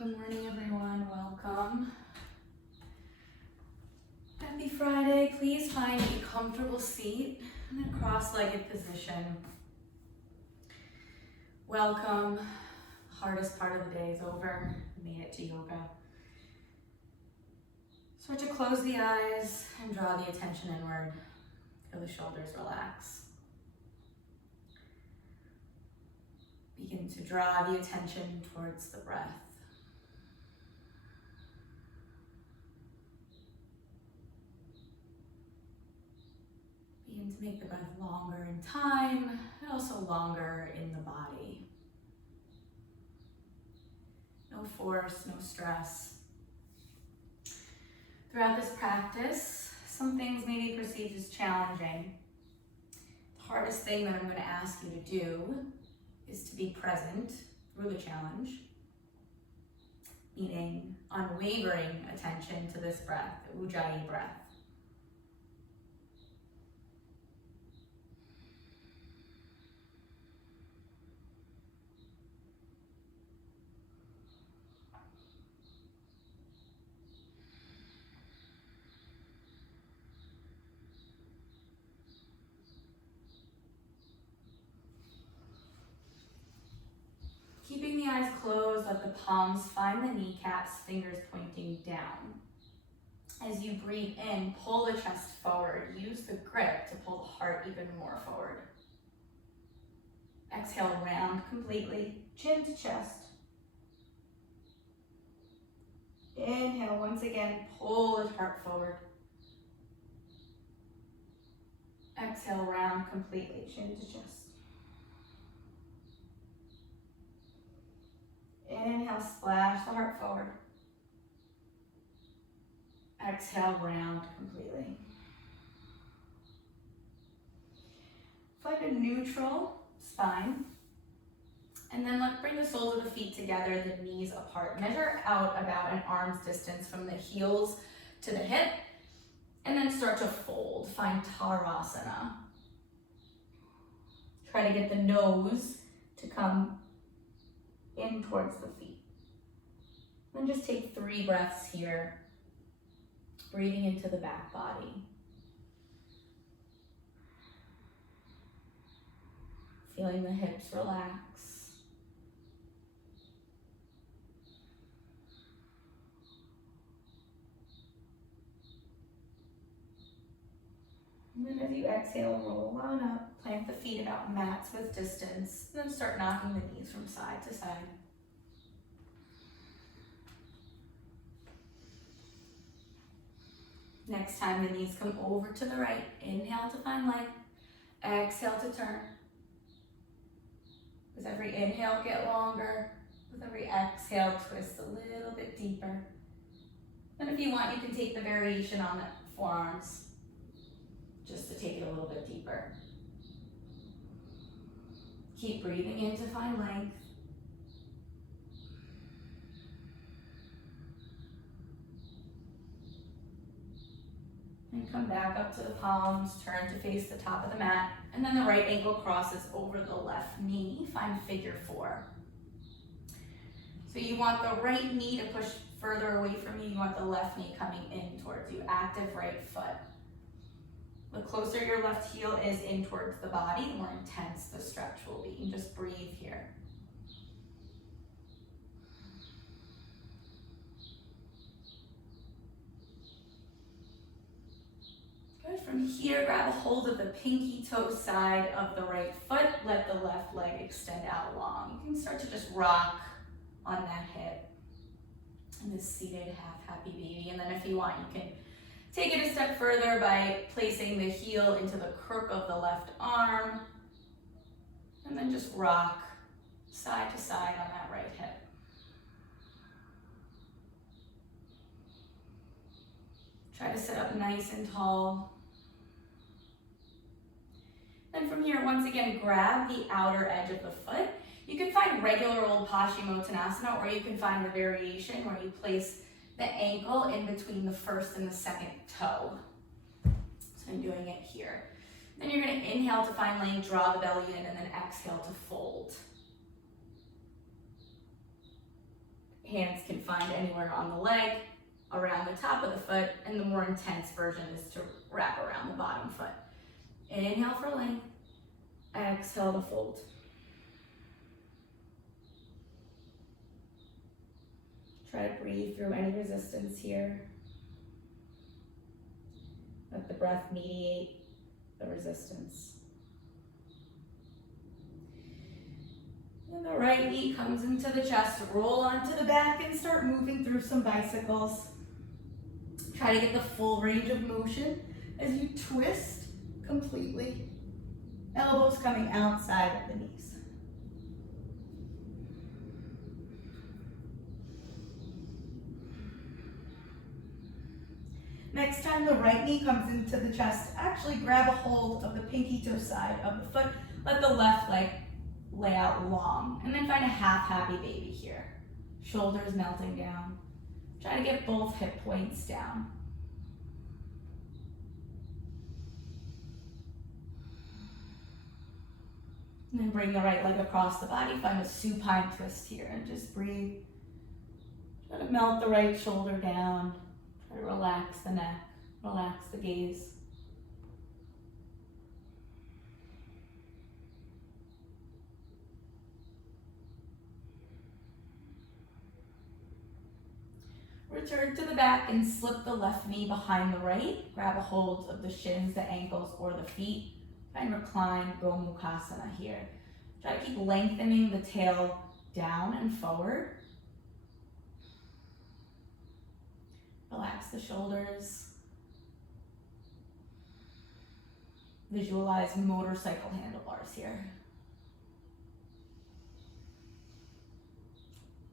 Good morning, everyone. Welcome. Happy Friday. Please find a comfortable seat in a cross-legged position. Welcome. The hardest part of the day is over. We made it to yoga. Start to close the eyes and draw the attention inward. Feel the shoulders relax. Begin to draw the attention towards the breath. Begin to make the breath longer in time and also longer in the body. No force, no stress. Throughout this practice, some things may be perceived as challenging. The hardest thing that I'm going to ask you to do is to be present through the challenge, meaning unwavering attention to this breath, the Ujjayi breath. Keeping the eyes closed, let the palms find the kneecaps, fingers pointing down. As you breathe in, pull the chest forward. Use the grip to pull the heart even more forward. Exhale, round completely, chin to chest. Inhale, once again, pull the heart forward. Exhale, round completely, chin to chest. Inhale, splash the heart forward. Exhale, round completely. Find a neutral spine. And then bring the soles of the feet together, the knees apart. Measure out about an arm's distance from the heels to the hip. And then start to fold. Find Tadasana. Try to get the nose to come in towards the feet. Then just take 3 breaths here, breathing into the back body. Feeling the hips relax. And then as you exhale, roll on up. Plant the feet about mats with distance. And then start knocking the knees from side to side. Next time the knees come over to the right. Inhale to find length. Exhale to turn. With every inhale, get longer. With every exhale, twist a little bit deeper. And if you want, you can take the variation on the forearms just to take it a little bit deeper. Keep breathing in to find length. And come back up to the palms, turn to face the top of the mat, and then the right ankle crosses over the left knee. Find figure 4. So you want the right knee to push further away from you. You want the left knee coming in towards you. Active right foot. The closer your left heel is in towards the body, the more intense the stretch will be. And just breathe here. Good. From here, grab a hold of the pinky toe side of the right foot. Let the left leg extend out long. You can start to just rock on that hip in this seated half happy baby. And then if you want, you can take it a step further by placing the heel into the crook of the left arm. And then just rock side to side on that right hip. Try to sit up nice and tall. Then from here, once again, grab the outer edge of the foot. You can find regular old Paschimottanasana, or you can find the variation where you place the ankle in between the first and the second toe. So I'm doing it here. Then you're going to inhale to find length, draw the belly in, and then exhale to fold. hands can find anywhere on the leg, around the top of the foot, and the more intense version is to wrap around the bottom foot. Inhale for length, exhale to fold. Try to breathe through any resistance here. Let the breath mediate the resistance. And the right knee comes into the chest, roll onto the back and start moving through some bicycles. Try to get the full range of motion as you twist completely. Elbows coming outside of the knees. Next time the right knee comes into the chest, actually grab a hold of the pinky toe side of the foot. Let the left leg lay out long. And then find a half happy baby here. Shoulders melting down. Try to get both hip points down. And then bring the right leg across the body. Find a supine twist here and just breathe. Try to melt the right shoulder down. Try to relax the neck, relax the gaze. Return to the back and slip the left knee behind the right. Grab a hold of the shins, the ankles, or the feet. And recline, Gomukhasana here. Try to keep lengthening the tail down and forward. Relax the shoulders. Visualize motorcycle handlebars here.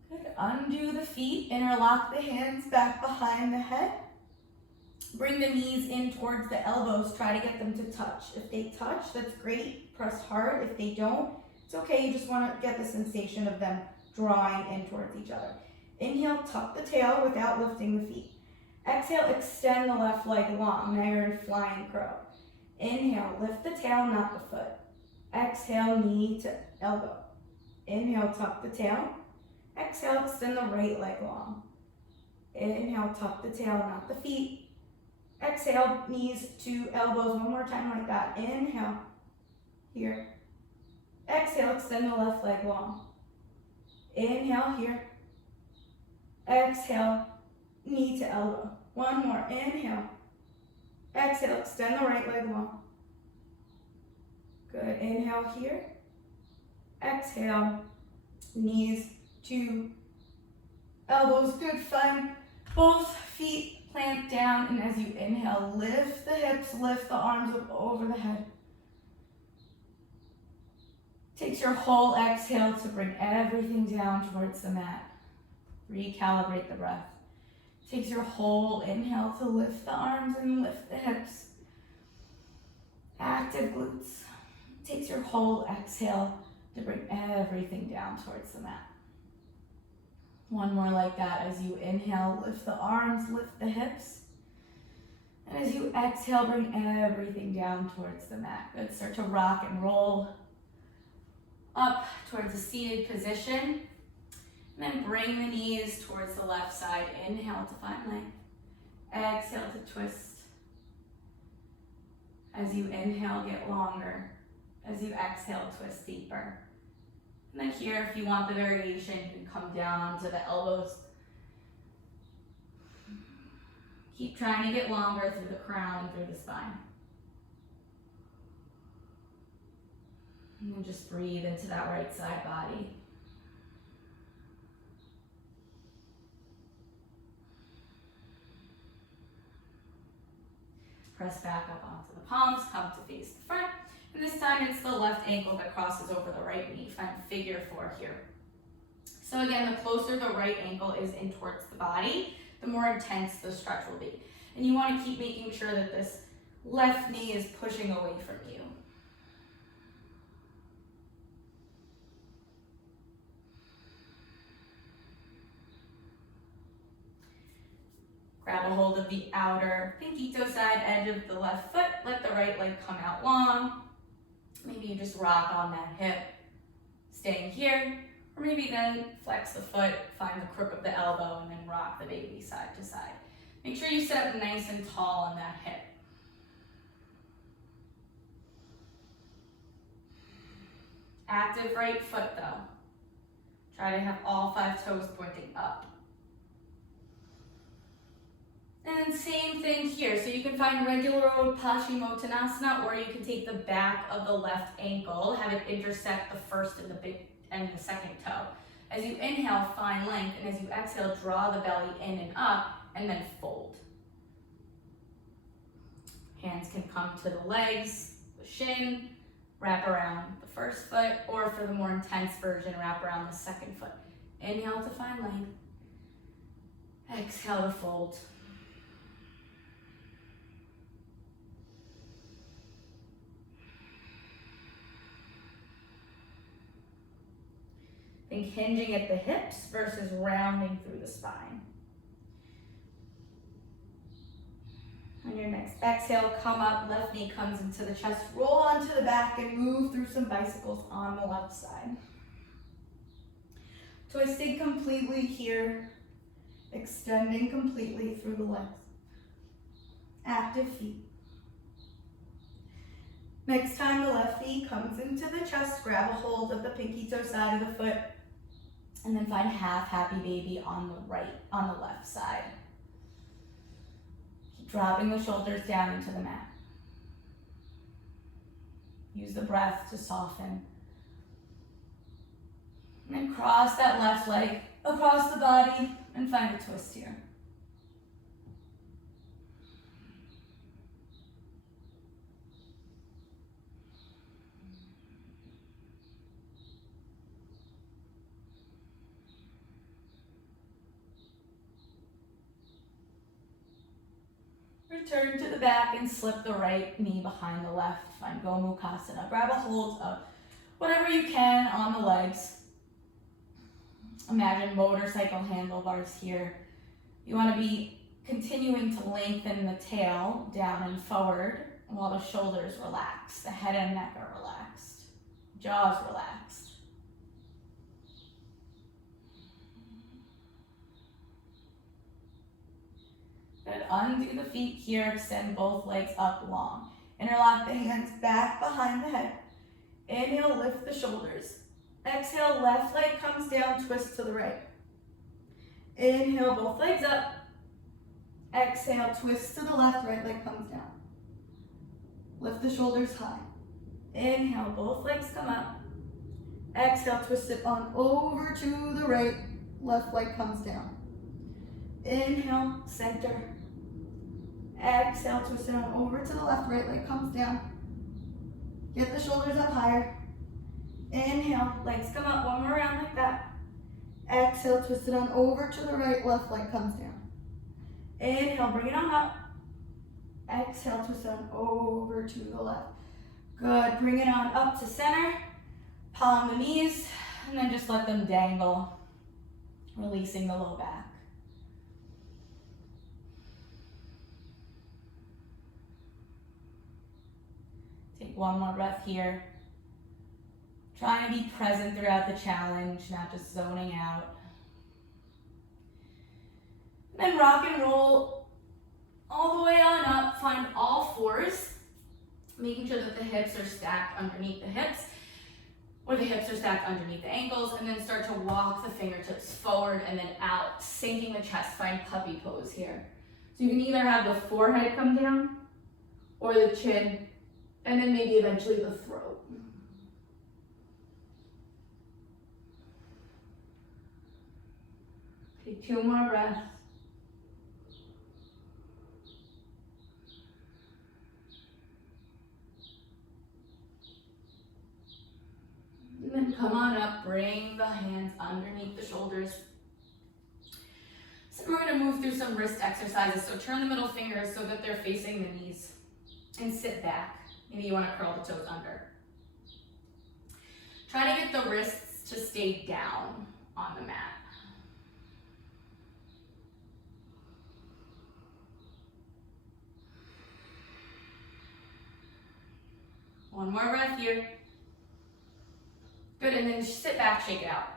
Good. Undo the feet, interlock the hands back behind the head. Bring the knees in towards the elbows. Try to get them to touch. If they touch, that's great. Press hard. If they don't, it's okay. You just want to get the sensation of them drawing in towards each other. Inhale, tuck the tail without lifting the feet. Exhale, extend the left leg long. Now you're in flying crow. Inhale, lift the tail, not the foot. Exhale, knee to elbow. Inhale, tuck the tail. Exhale, extend the right leg long. Inhale, tuck the tail, not the feet. Exhale, knees to elbows. One more time like that. Inhale, here. Exhale, extend the left leg long. Inhale, here. Exhale, knee to elbow. One more. Inhale. Exhale, extend the right leg long. Good. Inhale here. Exhale, knees to elbows. Good. Find both feet plant down, and as you inhale, lift the hips, lift the arms up over the head. Takes your whole exhale to bring everything down towards the mat. Recalibrate the breath. Takes your whole inhale to lift the arms and lift the hips. Active glutes. Takes your whole exhale to bring everything down towards the mat. One more like that. As you inhale, lift the arms, lift the hips. And as you exhale, bring everything down towards the mat. Good. Start to rock and roll up towards a seated position. And then bring the knees towards the left side. Inhale to find length. Exhale to twist. As you inhale, get longer. As you exhale, twist deeper. And then here, if you want the variation, you can come down onto the elbows. Keep trying to get longer through the crown and through the spine. And then just breathe into that right side body. Press back up onto the palms, come to face the front. And this time it's the left ankle that crosses over the right knee. Find figure four here. So again, the closer the right ankle is in towards the body, the more intense the stretch will be. And you want to keep making sure that this left knee is pushing away from you. Grab a hold of the outer pinky toe side edge of the left foot. Let the right leg come out long. Maybe you just rock on that hip. Staying here. Or maybe then flex the foot, find the crook of the elbow, and then rock the baby side to side. Make sure you sit up nice and tall on that hip. Active right foot though. Try to have all 5 toes pointing up. And then same thing here. So you can find regular old Paschimottanasana, or you can take the back of the left ankle, have it intersect the first and the second toe. As you inhale, find length, and as you exhale, draw the belly in and up, and then fold. Hands can come to the legs, the shin, wrap around the first foot, or for the more intense version, wrap around the second foot. Inhale to find length. Exhale to fold. Think hinging at the hips versus rounding through the spine. On your next exhale, come up, left knee comes into the chest, roll onto the back and move through some bicycles on the left side. Twisting completely here, extending completely through the legs. Active feet. Next time the left knee comes into the chest, grab a hold of the pinky toe side of the foot, and then find half happy baby on the left side. Keep dropping the shoulders down into the mat. Use the breath to soften. And then cross that left leg across the body and find a twist here. Return to the back and slip the right knee behind the left. Find Gomukhasana. Grab a hold of whatever you can on the legs. Imagine motorcycle handlebars here. You want to be continuing to lengthen the tail down and forward while the shoulders relax. The head and neck are relaxed. Jaws relaxed. Good. Undo the feet here, extend both legs up long. Interlock the hands back behind the head. Inhale, lift the shoulders. Exhale, left leg comes down, twist to the right. Inhale, both legs up. Exhale, twist to the left, right leg comes down. Lift the shoulders high. Inhale, both legs come up. Exhale, twist it on over to the right, left leg comes down. Inhale, center. Exhale, twist it on over to the left, right leg comes down. Get the shoulders up higher. Inhale, legs come up, one more round like that. Exhale, twist it on over to the right, left leg comes down. Inhale, bring it on up. Exhale, twist it on over to the left. Good, bring it on up to center. Palm the knees, and then just let them dangle, releasing the low back. Take one more breath here. Trying to be present throughout the challenge, not just zoning out. And then rock and roll all the way on up. Find all fours, making sure that the hips are stacked underneath the hips, or the hips are stacked underneath the ankles, and then start to walk the fingertips forward and then out, sinking the chest. Find puppy pose here. So you can either have the forehead come down, or the chin, and then maybe eventually the throat. Take 2 more breaths. And then come on up, bring the hands underneath the shoulders. So we're gonna move through some wrist exercises. So turn the middle fingers so that they're facing the knees and sit back. Maybe you wanna curl the toes under. Try to get the wrists to stay down on the mat. One more breath here. Good, and then sit back, shake it out.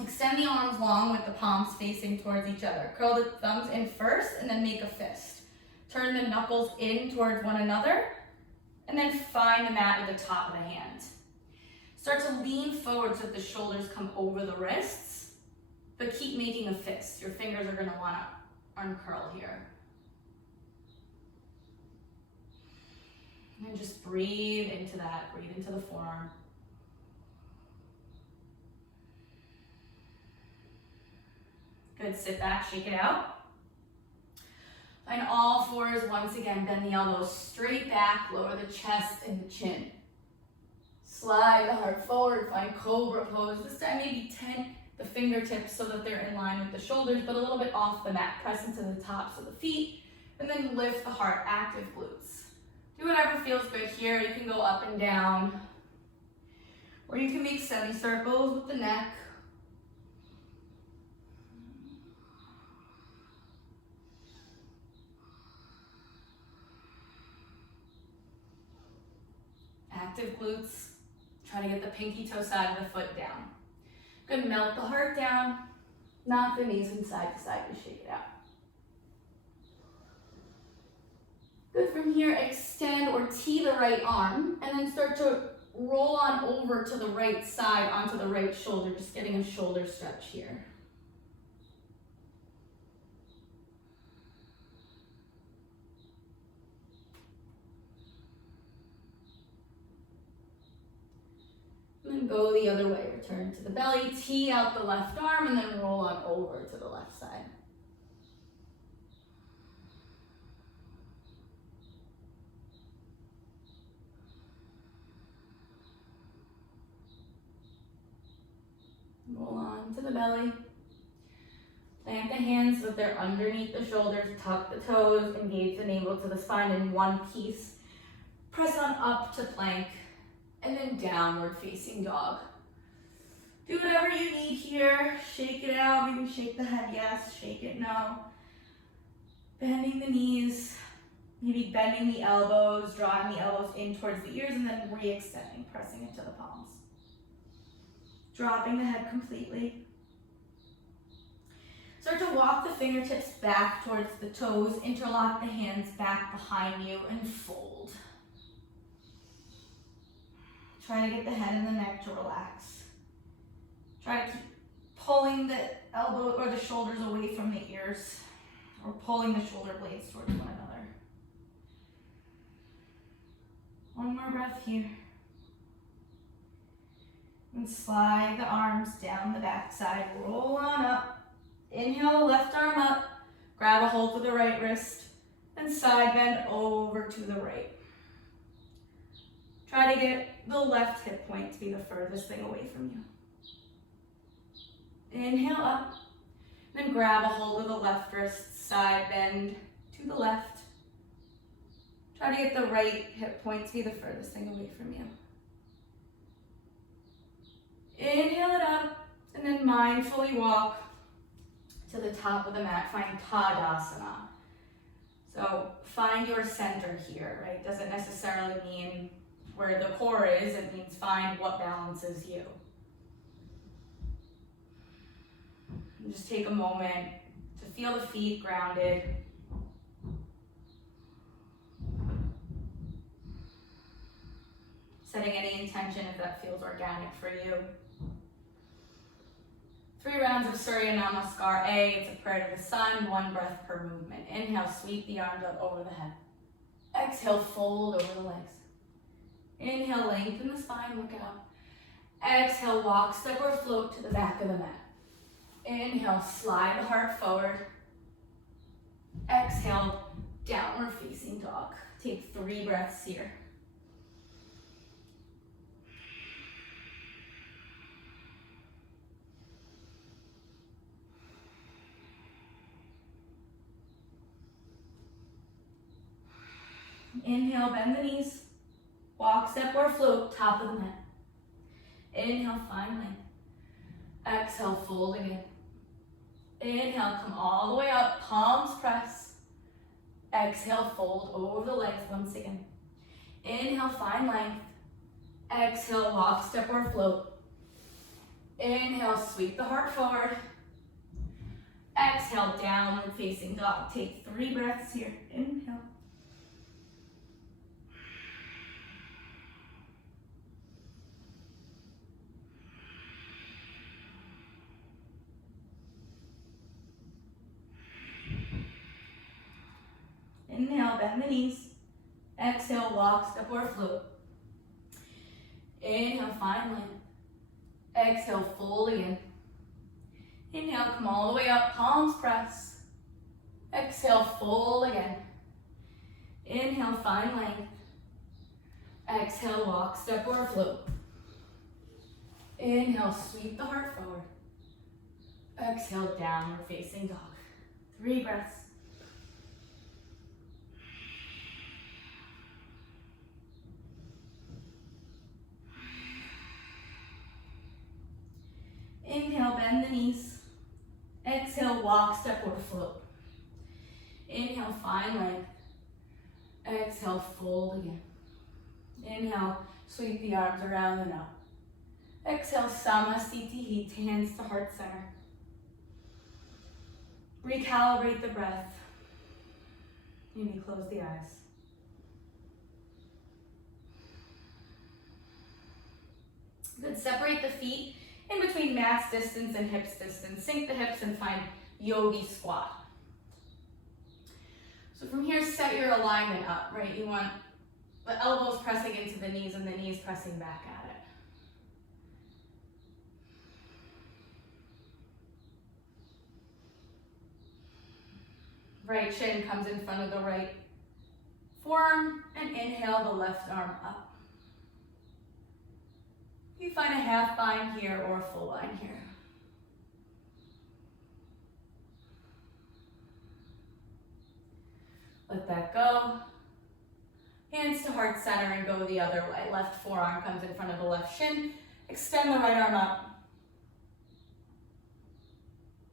Extend the arms long with the palms facing towards each other. Curl the thumbs in first and then make a fist. Turn the knuckles in towards one another and then find the mat with the top of the hand. Start to lean forward so that the shoulders come over the wrists, but keep making a fist. Your fingers are going to want to uncurl here. And just breathe into that. Breathe into the forearm. Good, sit back, shake it out. Find all fours, once again, bend the elbows straight back, lower the chest and the chin. Slide the heart forward, find cobra pose. This time maybe tent the fingertips so that they're in line with the shoulders, but a little bit off the mat. Press into the tops of the feet, and then lift the heart, active glutes. Do whatever feels good here. You can go up and down, or you can make semicircles with the neck. Active glutes. Try to get the pinky toe side of the foot down. Good, melt the heart down. Knock the knees from side to side and shake it out. Good, from here, extend or tee the right arm and then start to roll on over to the right side onto the right shoulder, just getting a shoulder stretch here. And then go the other way, return to the belly, tee out the left arm, and then roll on over to the left side. Roll on to the belly. Plant the hands so that they're underneath the shoulders, tuck the toes, engage the navel to the spine in one piece. Press on up to plank. And then downward facing dog. Do whatever you need here. Shake it out, maybe shake the head yes, shake it no. Bending the knees, maybe bending the elbows, drawing the elbows in towards the ears, and then re-extending, pressing into the palms. Dropping the head completely. Start to walk the fingertips back towards the toes, interlock the hands back behind you, and fold. Try to get the head and the neck to relax. Try to keep pulling the elbow or the shoulders away from the ears, or pulling the shoulder blades towards one another. One more breath here. And slide the arms down the backside, roll on up. Inhale, left arm up, grab a hold of the right wrist, and side bend over to the right. Try to get the left hip point to be the furthest thing away from you. Inhale up, then grab a hold of the left wrist, side bend to the left. Try to get the right hip point to be the furthest thing away from you. Inhale it up, and then mindfully walk to the top of the mat. Find Tadasana. So find your center here, right? Doesn't necessarily mean where the core is, it means find what balances you. And just take a moment to feel the feet grounded. Setting any intention if that feels organic for you. 3 rounds of Surya Namaskar A. It's a prayer to the sun, 1 breath per movement. Inhale, sweep the arms up over the head. Exhale, fold over the legs. Inhale, lengthen the spine, look out. Exhale, walk, step or float to the back of the mat. Inhale, slide the heart forward. Exhale, downward facing dog. Take 3 breaths here. Inhale, bend the knees. Walk, step, or float, top of the mat. Inhale, find length. Exhale, fold again. Inhale, come all the way up, palms press. Exhale, fold over the legs once again. Inhale, find length. Exhale, walk, step, or float. Inhale, sweep the heart forward. Exhale, downward facing dog. Take 3 breaths here. Inhale. Inhale, bend the knees. Exhale, walk, step, or float. Inhale, find length. Exhale, fold again. Inhale, come all the way up, palms press. Exhale, fold again. Inhale, find length. Exhale, walk, step, or float. Inhale, sweep the heart forward. Exhale, downward facing dog. 3 breaths. Inhale, bend the knees. Exhale, walk, step, or float. Inhale, find length. Exhale, fold again. Inhale, sweep the arms around and up. Exhale, Samasthiti, hands to heart center. Recalibrate the breath. Maybe close the eyes. Good, separate the feet in between mats distance and hips distance. Sink the hips and find yogi squat. So from here, set your alignment up, right? You want the elbows pressing into the knees and the knees pressing back at it. Right shin comes in front of the right forearm, and inhale the left arm up. You find a half bind here or a full bind here. Let that go. Hands to heart center and go the other way. Left forearm comes in front of the left shin. Extend the right arm up.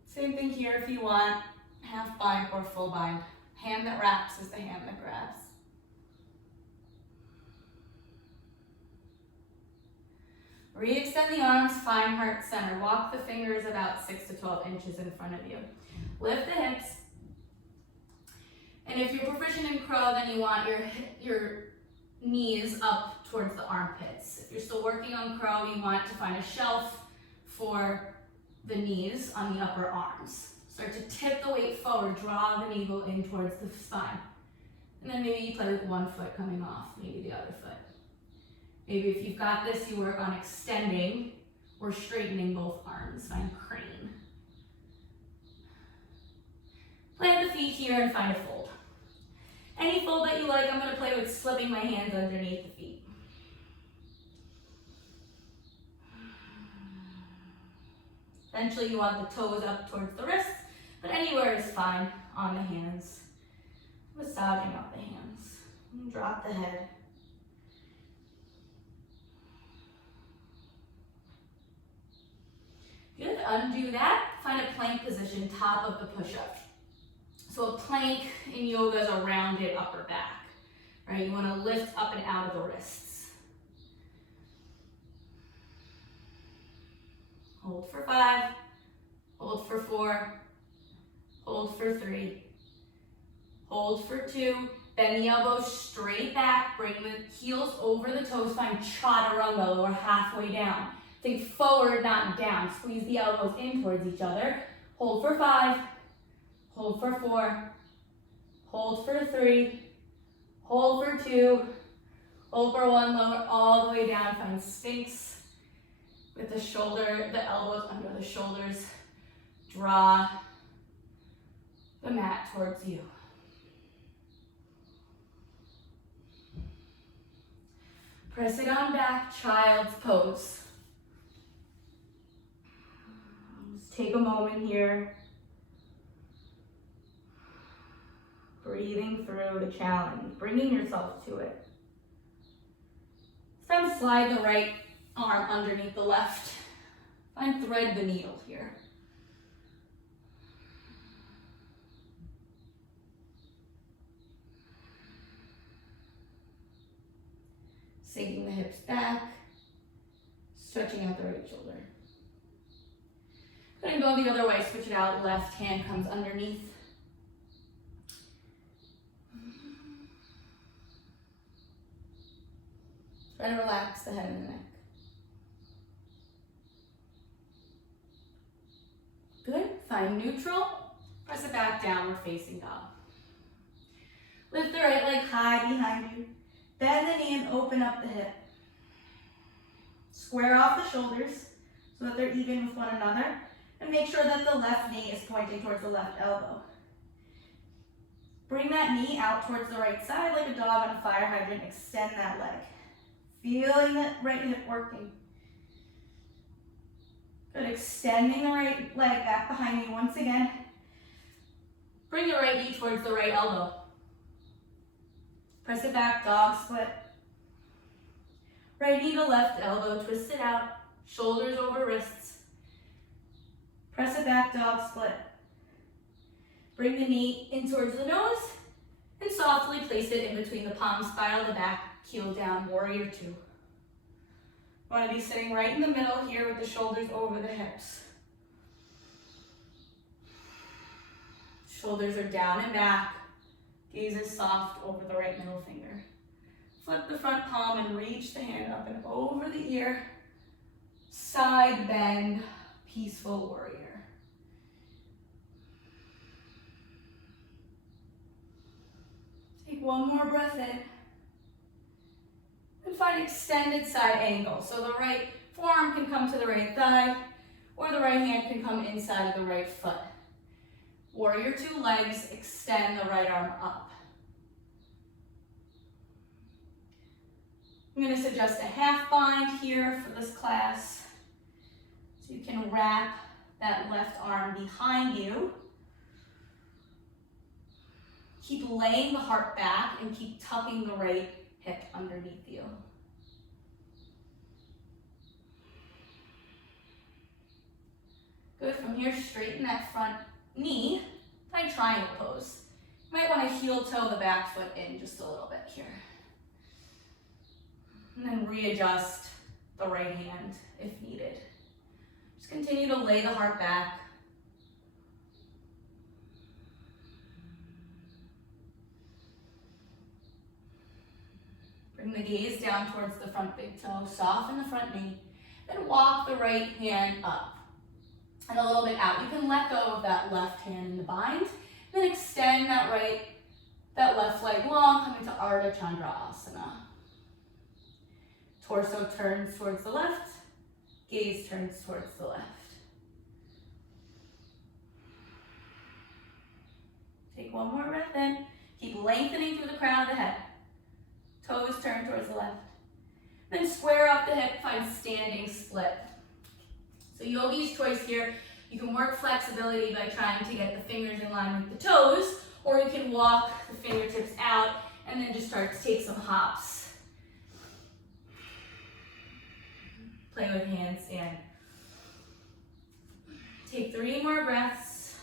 Same thing here if you want. Half bind or full bind. Hand that wraps is the hand that grabs. Re-extend the arms, find heart center. Walk the fingers about 6 to 12 inches in front of you. Lift the hips. And if you're proficient in crow, then you want your knees up towards the armpits. If you're still working on crow, you want to find a shelf for the knees on the upper arms. Start to tip the weight forward, draw the navel in towards the spine. And then maybe you play with one foot coming off, maybe the other foot. Maybe if you've got this, you work on extending or straightening both arms. Find crane. Plant the feet here and find a fold. Any fold that you like, I'm going to play with slipping my hands underneath the feet. Eventually you want the toes up towards the wrists, but anywhere is fine on the hands. Massaging out the hands. And drop the head. Good, undo that. Find a plank position, top of the push-up. So a plank in yoga is a rounded upper back, right? You want to lift up and out of the wrists. Hold for 5, hold for 4, hold for 3, hold for 2. Bend the elbows straight back, bring the heels over the toes, find chaturanga or halfway down. Think forward, not down. Squeeze the elbows in towards each other. Hold for 5, hold for 4, hold for 3, hold for 2, hold for 1, lower all the way down. Find Sphinx with the elbows under the shoulders. Draw the mat towards you. Press it on back, child's pose. Just take a moment here. Breathing through the challenge, bringing yourself to it. Then slide the right arm underneath the left. Find thread the needle here. Sinking the hips back, stretching out the right shoulder. Gonna go the other way, switch it out, left hand comes underneath. Try to relax the head and the neck. Good, find neutral, press it back, downward facing dog. Lift the right leg high behind you, bend the knee and open up the hip. Square off the shoulders so that they're even with one another, and make sure that the left knee is pointing towards the left elbow. Bring that knee out towards the right side like a dog on a fire hydrant, extend that leg. Feeling that right hip working. Good, extending the right leg back behind you once again. Bring the right knee towards the right elbow. Press it back, dog split. Right knee to left elbow, twist it out, shoulders over wrists. Press it back, dog split. Bring the knee in towards the nose and softly place it in between the palms, spiral the back, heel down, warrior two. Want to be sitting right in the middle here with the shoulders over the hips. Shoulders are down and back. Gaze is soft over the right middle finger. Flip the front palm and reach the hand up and over the ear. Side bend, peaceful warrior. Take one more breath in. And find extended side angle. So the right forearm can come to the right thigh, or the right hand can come inside of the right foot. Warrior two, legs, extend the right arm up. I'm going to suggest a half bind here for this class. So you can wrap that left arm behind you. Keep laying the heart back and keep tucking the right hip underneath you. Good, from here, straighten that front knee, find triangle pose. You might want to heel toe the back foot in just a little bit here. And then readjust the right hand if needed. Just continue to lay the heart back. Bring the gaze down towards the front big toe, soften the front knee, then walk the right hand up and a little bit out. You can let go of that left hand in the bind, then extend that left leg long, coming to Ardha Chandrasana. Torso turns towards the left, gaze turns towards the left. Take one more breath in, keep lengthening through the crown of the head. Toes turn towards the left. Then square off the hip, find standing split. So yogi's choice here, you can work flexibility by trying to get the fingers in line with the toes, or you can walk the fingertips out and then just start to take some hops. Play with handstand. Take 3 more breaths.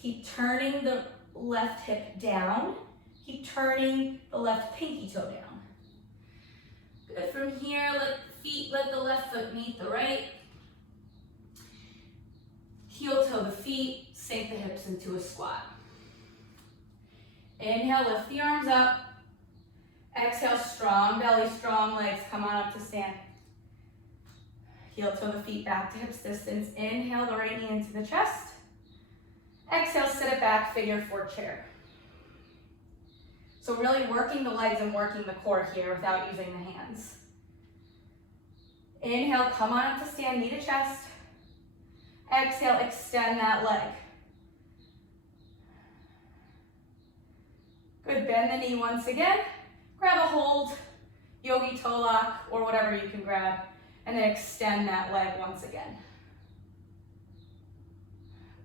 Keep turning the left hip down. Keep turning the left pinky toe down. Good, from here, let the left foot meet the right. Heel toe the feet, sink the hips into a squat. Inhale, lift the arms up. Exhale, strong belly, strong legs, come on up to stand. Heel toe the feet back to hips distance. Inhale the right knee into the chest. Exhale, sit it back, figure 4 chair. So really working the legs and working the core here without using the hands. Inhale, come on up to stand, knee to chest. Exhale, extend that leg. Good, bend the knee once again. Grab a hold, yogi toe lock, or whatever you can grab, and then extend that leg once again.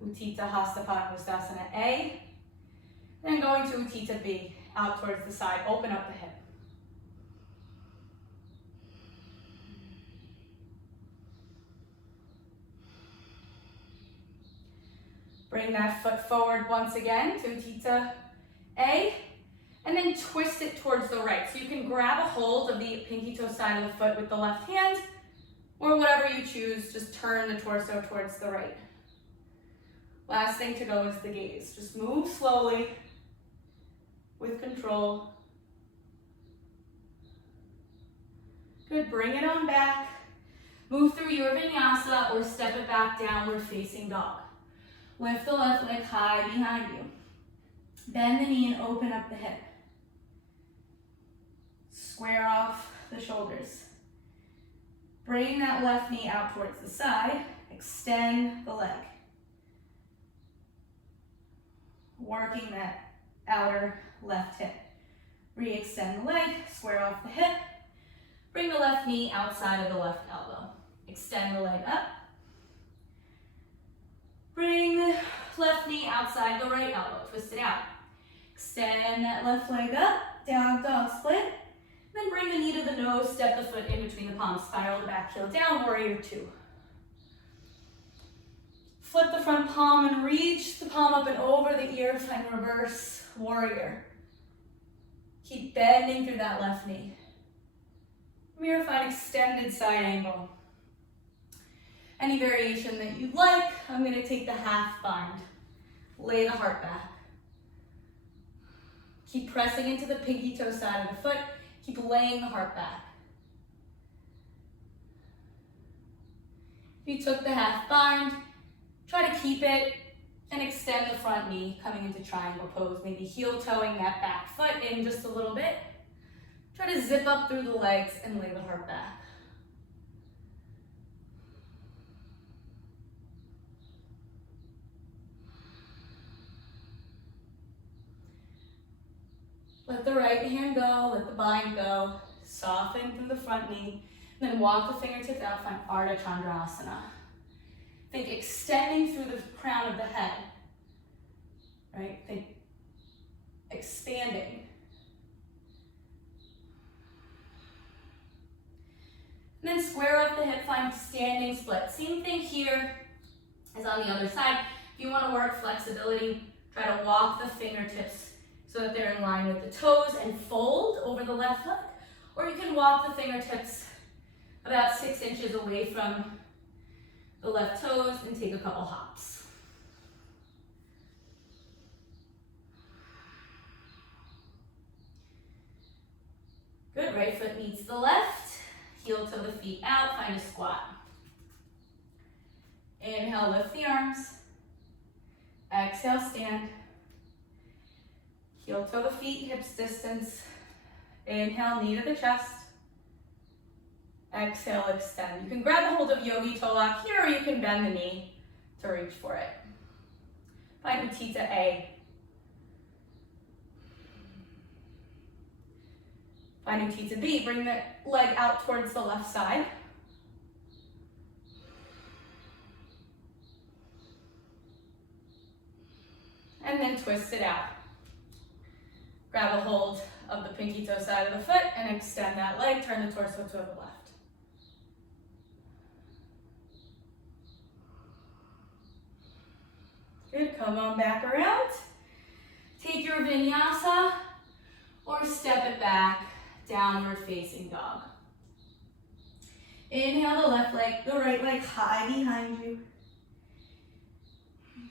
Utthita Hasta Padangusthasana A. Then going to Utthita B, out towards the side, open up the hip. Bring that foot forward once again to Utthita A. And then twist it towards the right. So you can grab a hold of the pinky toe side of the foot with the left hand, Or whatever you choose, just turn the torso towards the right. Last thing to go is the gaze. Just move slowly with control. Good, bring it on back. Move through your vinyasa or step it back, downward facing dog. Lift the left leg high behind you. Bend the knee and open up the hip. Square off the shoulders. Bring that left knee out towards the side. Extend the leg. Working that outer left hip. Re-extend the leg, square off the hip. Bring the left knee outside of the left elbow. Extend the leg up. Bring the left knee outside the right elbow. Twist it out. Extend that left leg up. Down dog split. Then bring the knee to the nose. Step the foot in between the palms. Spiral the back heel down. Warrior two. Flip the front palm and reach the palm up and over the ear. Find reverse warrior. Keep bending through that left knee. From here, find extended side angle. Any variation that you'd like, I'm going to take the half bind. Lay the heart back. Keep pressing into the pinky toe side of the foot. Keep laying the heart back. If you took the half bind, try to keep it and extend the front knee, coming into triangle pose. Maybe heel toeing that back foot in just a little bit. Try to zip up through the legs and lay the heart back. Let the right hand go, let the bind go. Soften through the front knee. Then walk the fingertips out, find Ardha Chandrasana. Think extending through the crown of the head. Right? Think expanding. And then square up the hip, find standing split. Same thing here as on the other side. If you want to work flexibility, try to walk the fingertips so that they're in line with the toes and fold over the left leg. Or you can walk the fingertips about 6 inches away from the left toes and take a couple hops. Good, right foot meets the left. Heel toe the feet out, find a squat. Inhale, lift the arms. Exhale, stand. Heel toe the feet, hips distance. Inhale, knee to the chest. Exhale, extend. You can grab a hold of Yogi Toe Lock here, or you can bend the knee to reach for it. Find Utthita A. Find Utthita B. Bring the leg out towards the left side. And then twist it out. Grab a hold of the pinky toe side of the foot and extend that leg. Turn the torso to the left. Good, come on back around. Take your vinyasa or step it back, downward facing dog. Inhale the left leg, the right leg high behind you.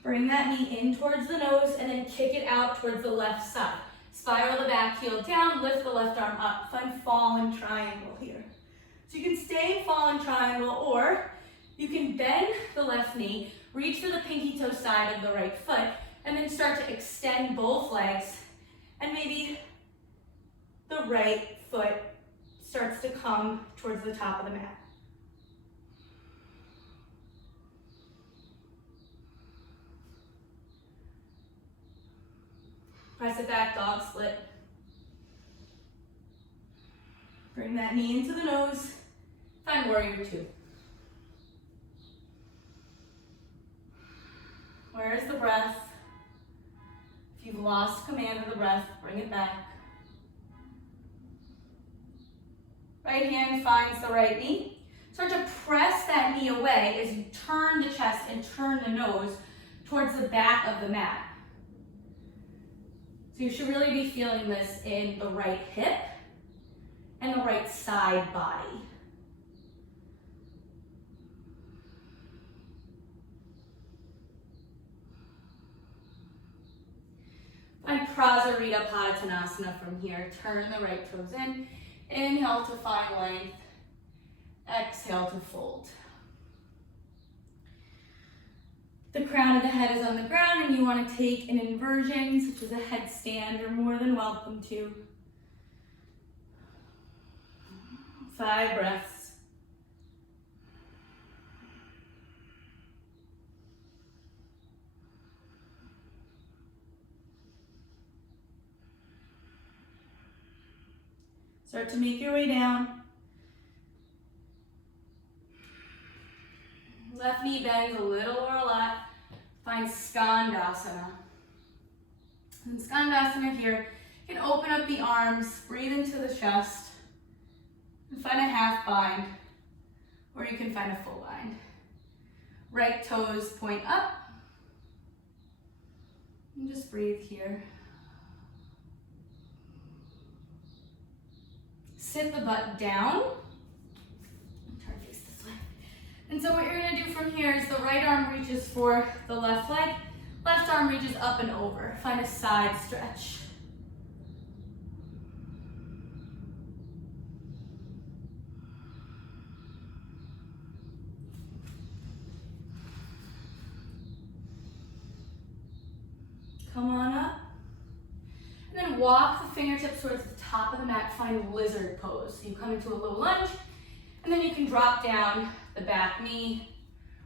Bring that knee in towards the nose and then kick it out towards the left side. Spiral the back heel down, lift the left arm up. Find fallen triangle here. So you can stay in fallen triangle, or you can bend the left knee, reach for the pinky toe side of the right foot, and then start to extend both legs, and maybe the right foot starts to come towards the top of the mat. Press it back, dog split. Bring that knee into the nose. Find warrior two. Where is the breath? If you've lost command of the breath, bring it back. Right hand finds the right knee. Start to press that knee away as you turn the chest and turn the nose towards the back of the mat. So you should really be feeling this in the right hip and the right side body. Prasarita Padottanasana from here. Turn the right toes in. Inhale to find length. Exhale to fold. The crown of the head is on the ground and you want to take an inversion, such as a headstand. You're more than welcome to. 5 breaths. Start to make your way down. Left knee bends a little or a lot. Find Skandasana. In Skandasana here, you can open up the arms, breathe into the chest, and find a half bind, or you can find a full bind. Right toes point up, and just breathe here. Sit the butt down. Turn face this way. And so what you're gonna do from here is the right arm reaches for the left leg, left arm reaches up and over. Find a side stretch. Come on up. And then walk the fingertips towards the top of the mat, find lizard pose. So you come into a low lunge, and then you can drop down the back knee,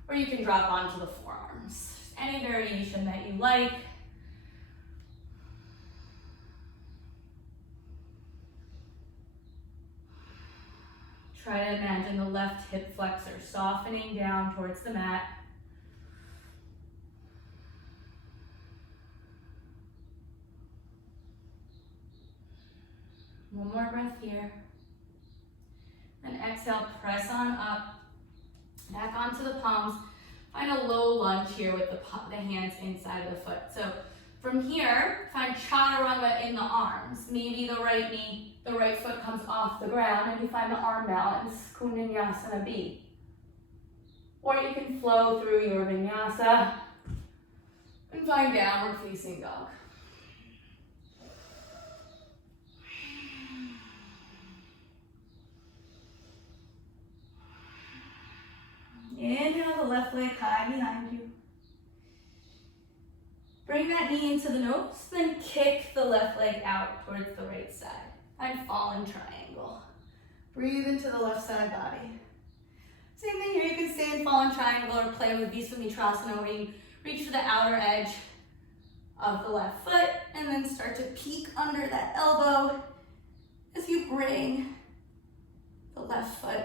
or you can drop onto the forearms. Any variation that you like. Try to imagine the left hip flexor softening down towards the mat. One more breath here. And exhale, press on up, back onto the palms. Find a low lunge here with the hands inside of the foot. So from here, find chaturanga in the arms. Maybe the right foot comes off the ground and you find the arm balance, Kundanyasana B. Or you can flow through your vinyasa and find downward facing dog. Inhale the left leg high behind you. Bring that knee into the nose, then kick the left leg out towards the right side. Find fallen triangle. Breathe into the left side body. Same thing here, you can stay in fallen triangle or play with Visvamitrasana where you reach for the outer edge of the left foot and then start to peek under that elbow as you bring the left foot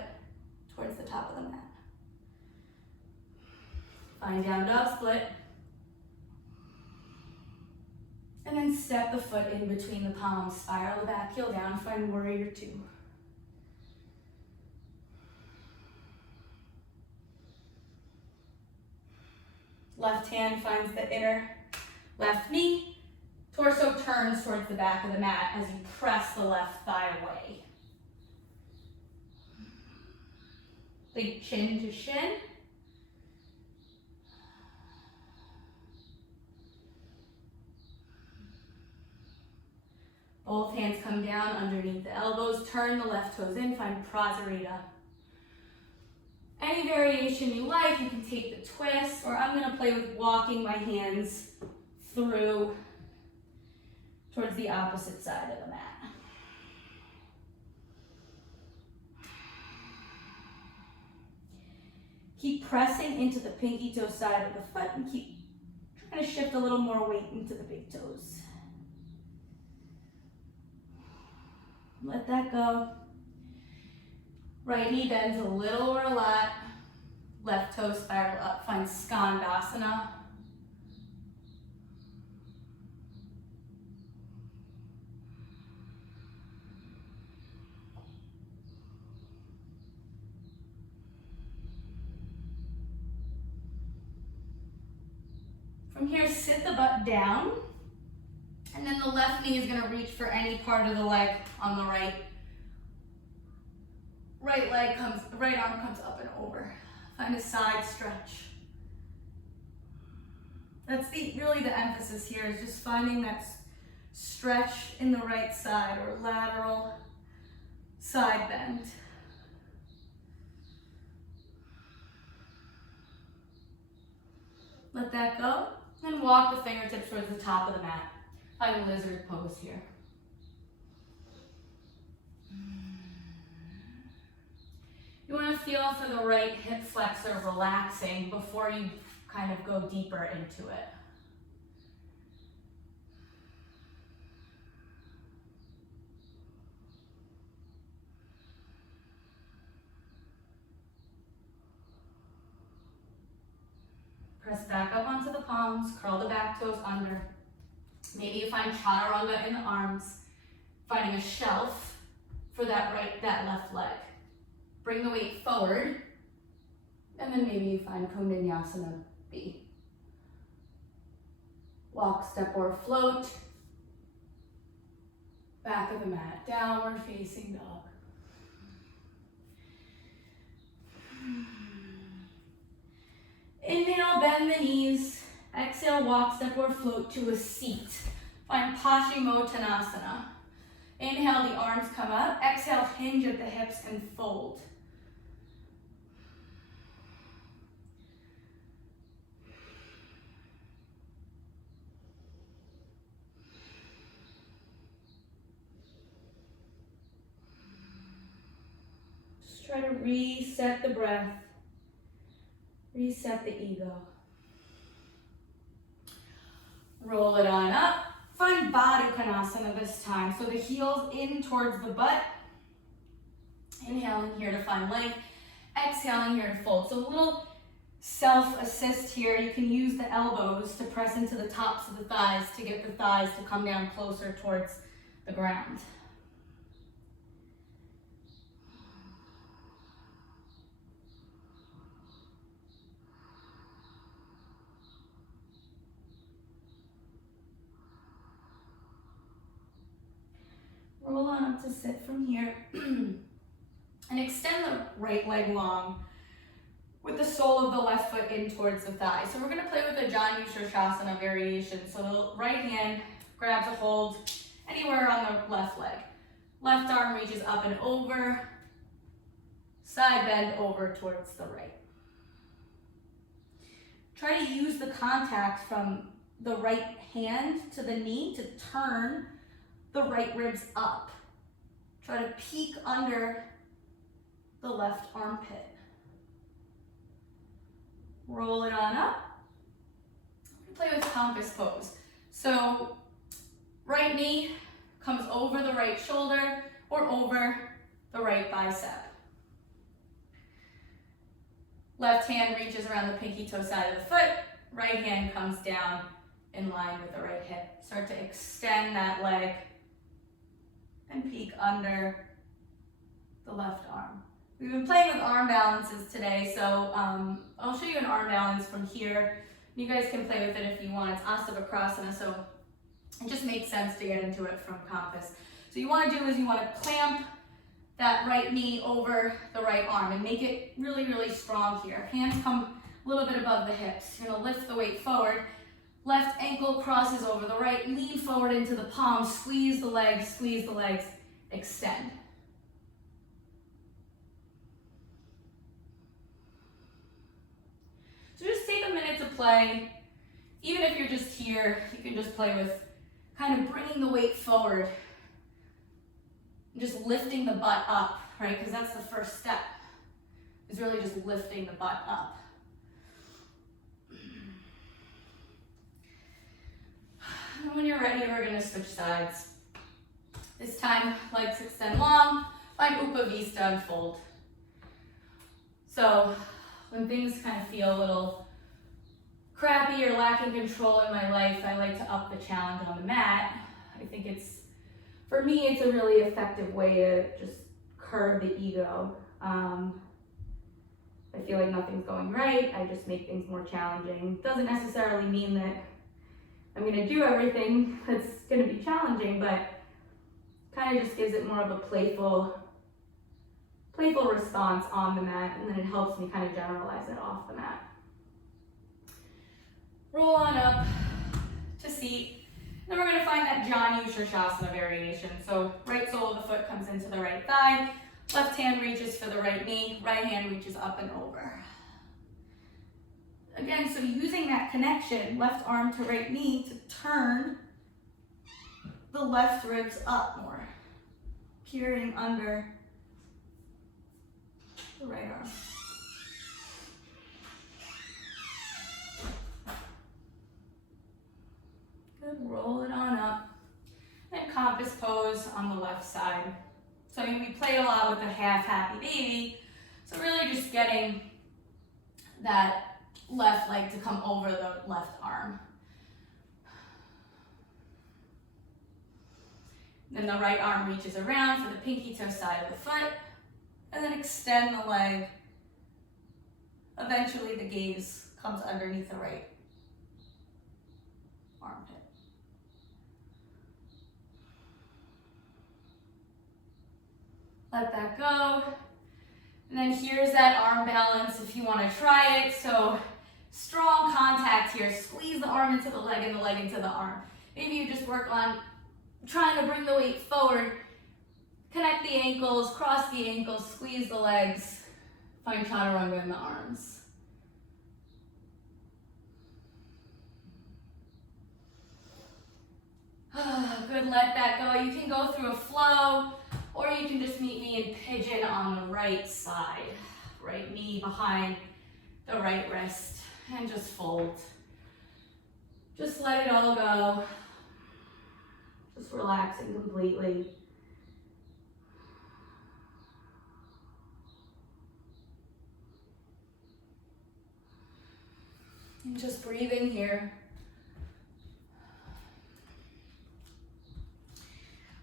towards the top of the mat. Find down dog split. And then step the foot in between the palms, spiral the back heel down, find warrior 2. Left hand finds the inner left knee. Torso turns towards the back of the mat as you press the left thigh away. Big chin to shin. Both hands come down underneath the elbows. Turn the left toes in, find Prasarita. Any variation you like, you can take the twist, or I'm gonna play with walking my hands through towards the opposite side of the mat. Keep pressing into the pinky toe side of the foot and keep trying to shift a little more weight into the big toes. Let that go. Right knee bends a little or a lot. Left toe spiral up. Find Skandasana. From here, sit the butt down. And then the left knee is going to reach for any part of the leg on the right. Right arm comes up and over. Find a side stretch. That's really the emphasis here, is just finding that stretch in the right side or lateral side bend. Let that go, and walk the fingertips towards the top of the mat. Find lizard pose here. You want to feel for the right hip flexor relaxing before you kind of go deeper into it. Press back up onto the palms, curl the back toes under. Maybe you find chaturanga in the arms, finding a shelf for that left leg. Bring the weight forward, and then maybe you find vinyasa B. Walk, step, or float. Back of the mat, downward facing dog. Inhale, bend the knees. Exhale, walk, step, or float to a seat. Find Paschimottanasana. Inhale, the arms come up. Exhale, hinge at the hips and fold. Just try to reset the breath. Reset the ego. Roll it on up. Find Baddha Konasana this time. So the heels in towards the butt. Inhaling here to find length. Exhaling here to fold. So a little self-assist here. You can use the elbows to press into the tops of the thighs to get the thighs to come down closer towards the ground. Roll on up to sit from here. And extend the right leg long with the sole of the left foot in towards the thigh. So we're gonna play with a Janu Shirshasana variation. So the right hand grabs a hold anywhere on the left leg. Left arm reaches up and over. Side bend over towards the right. Try to use the contact from the right hand to the knee to turn the right ribs up. Try to peek under the left armpit. Roll it on up. Play with compass pose. So right knee comes over the right shoulder or over the right bicep. Left hand reaches around the pinky toe side of the foot. Right hand comes down in line with the right hip. Start to extend that leg and peek under the left arm. We've been playing with arm balances today, so I'll show you an arm balance from here. You guys can play with it if you want. It's Asavakrasana, so it just makes sense to get into it from compass. So you want to do is you want to clamp that right knee over the right arm and make it really, really strong here. Hands come a little bit above the hips. You're going to lift the weight forward. Left ankle crosses over the right, lean forward into the palm, squeeze the legs, extend. So just take a minute to play. Even if you're just here, you can just play with kind of bringing the weight forward, just lifting the butt up, right? Because that's the first step, is really just lifting the butt up. And when you're ready, we're gonna switch sides. This time, legs extend long, find Upavista and fold. So when things kind of feel a little crappy or lacking control in my life, I like to up the challenge on the mat. I think for me, it's a really effective way to just curb the ego. I feel like nothing's going right, I just make things more challenging. Doesn't necessarily mean that I'm gonna do everything that's gonna be challenging, but kind of just gives it more of a playful response on the mat, and then it helps me kind of generalize it off the mat. Roll on up to seat. Then we're going to find that Janu Shirshasana variation. So right sole of the foot comes into the right thigh, left hand reaches for the right knee, right hand reaches up and over. Again, so using that connection, left arm to right knee, to turn the left ribs up more, peering under the right arm. Good, roll it on up. And compass pose on the left side. So we played a lot with the half happy baby. So really just getting that left leg to come over the left arm. Then the right arm reaches around for the pinky toe side of the foot, and then extend the leg. Eventually the gaze comes underneath the right armpit. Let that go. And then here's that arm balance if you want to try it. So strong contact here. Squeeze the arm into the leg and the leg into the arm. Maybe you just work on trying to bring the weight forward. Connect the ankles, cross the ankles, squeeze the legs. Find chaturanga in the arms. Good, let that go. You can go through a flow, or you can just meet me in pigeon on the right side. Right knee behind the right wrist, and just fold. Just let it all go. Just relaxing completely. And just breathing here.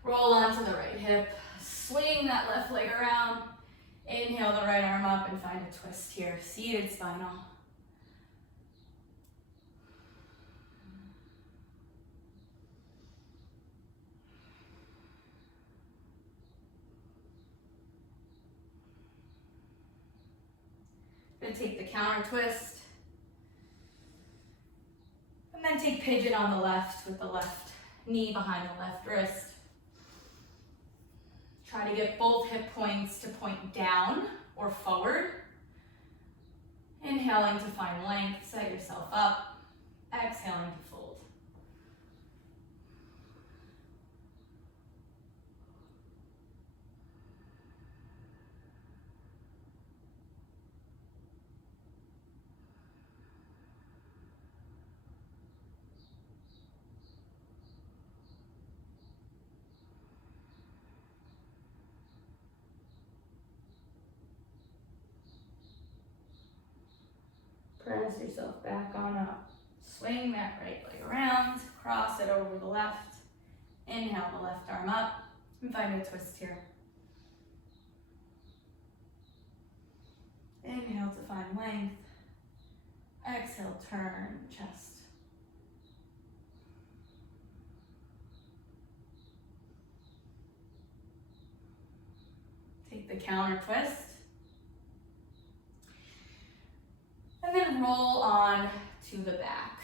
Roll onto the right hip, swing that left leg around. Inhale the right arm up and find a twist here, seated spinal. Then take the counter twist. And then take pigeon on the left with the left knee behind the left wrist. Try to get both hip points to point down or forward. Inhaling to find length, set yourself up. Exhaling to fold. Press yourself back on up. Swing that right leg around, cross it over the left. Inhale the left arm up and find a twist here. Inhale to find length. Exhale, turn chest. Take the counter twist. And then roll on to the back.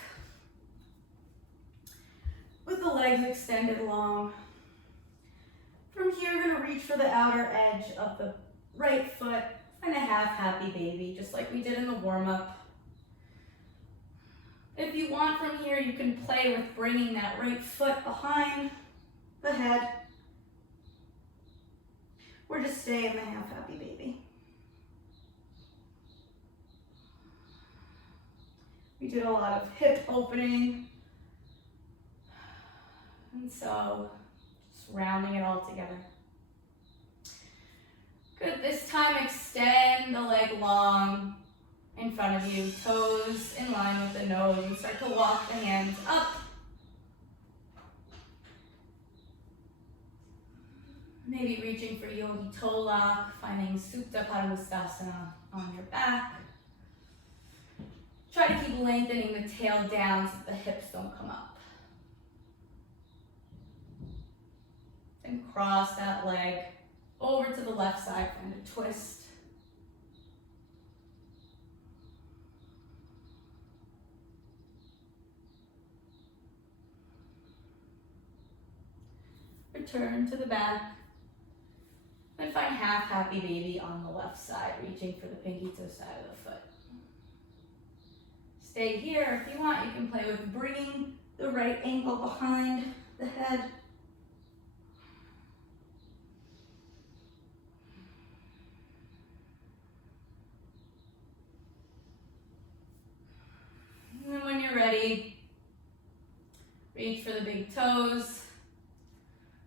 With the legs extended long. From here, you're gonna reach for the outer edge of the right foot. Find a half happy baby, just like we did in the warm-up. If you want from here, you can play with bringing that right foot behind the head. Or just stay in the half happy baby. We did a lot of hip opening. And so, just rounding it all together. Good, this time extend the leg long in front of you, toes in line with the nose, and start to walk the hands up. Maybe reaching for yogi toe lock, finding Supta Padangusthasana on your back. Try to keep lengthening the tail down so the hips don't come up. Then cross that leg over to the left side, find a twist. Return to the back. And find half happy baby on the left side, reaching for the pinky toe side of the foot. Stay here. If you want, you can play with bringing the right ankle behind the head. And then when you're ready, reach for the big toes.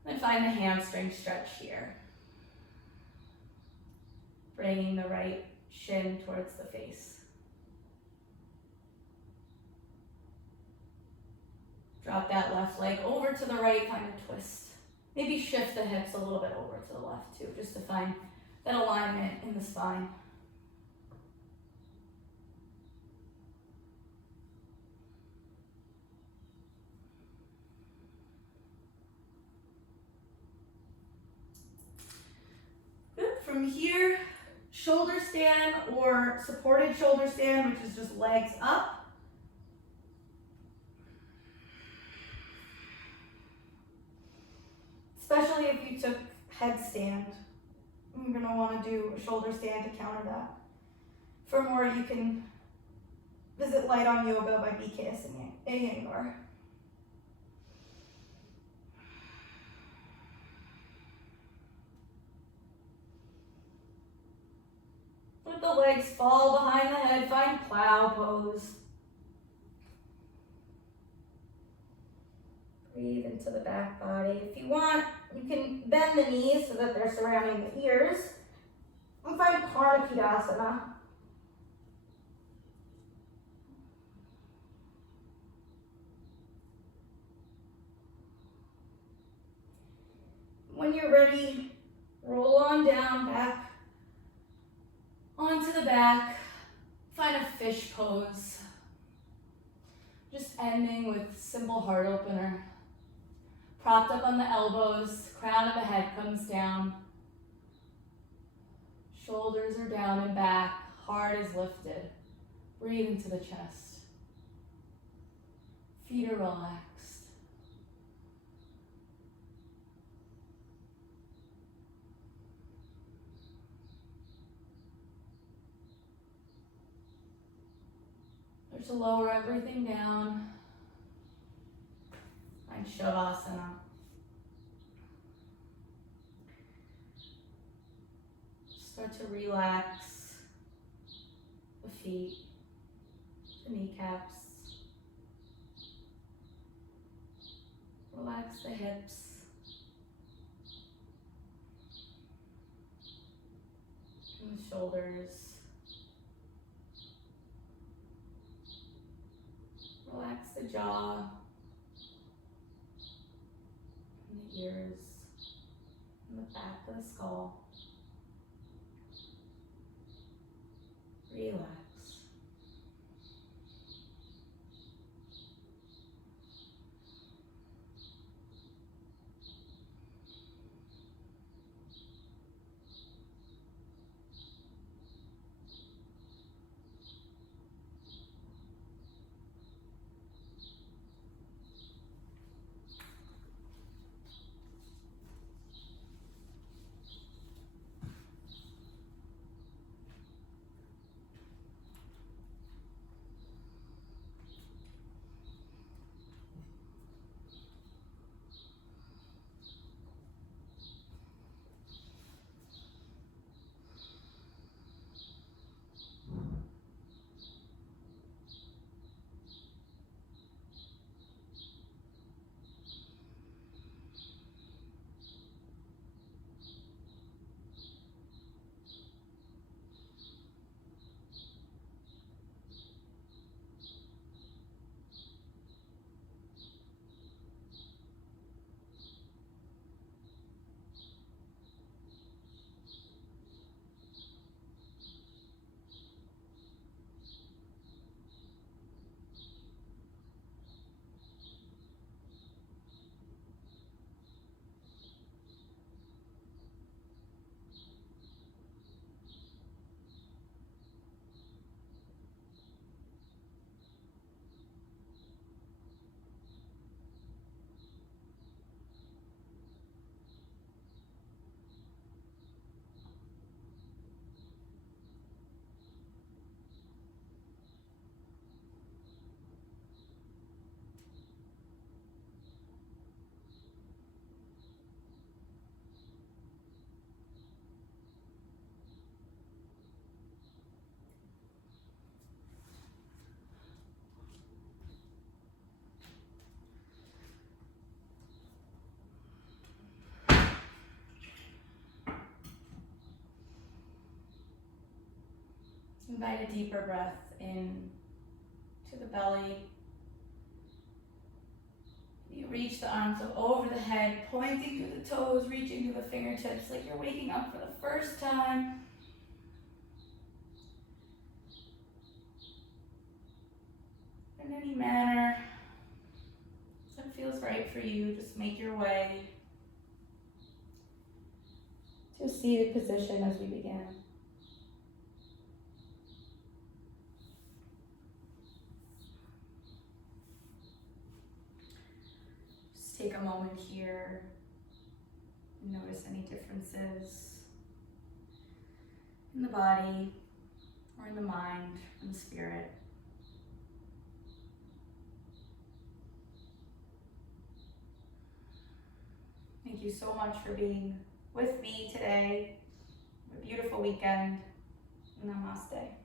Then find the hamstring stretch here. Bringing the right shin towards the face. Drop that left leg over to the right, find a twist. Maybe shift the hips a little bit over to the left too, just to find that alignment in the spine. Good. From here, shoulder stand or supported shoulder stand, which is just legs up. Especially if you took headstand. You're going to want to do a shoulder stand to counter that. For more, you can visit Light on Yoga by BKS Iyengar. Let the legs fall behind the head, find plow pose. Breathe into the back body. If you want, you can bend the knees so that they're surrounding the ears. And find Karnapidasana. When you're ready, roll on down, back onto the back. Find a fish pose. Just ending with simple heart opener. Propped up on the elbows, crown of the head comes down. Shoulders are down and back, heart is lifted. Breathe into the chest. Feet are relaxed. Start to lower everything down. Find Shavasana. Start to relax the feet, the kneecaps. Relax the hips. And the shoulders. Relax the jaw. And the ears. And the back of the skull. Relax. Invite a deeper breath in to the belly. You reach the arms up over the head, pointing to the toes, reaching to the fingertips like you're waking up for the first time. In any manner that feels right for you, just make your way to a seated position as we begin. Just take a moment here and notice any differences in the body or in the mind and the spirit. Thank you so much for being with me today. Have a beautiful weekend. Namaste.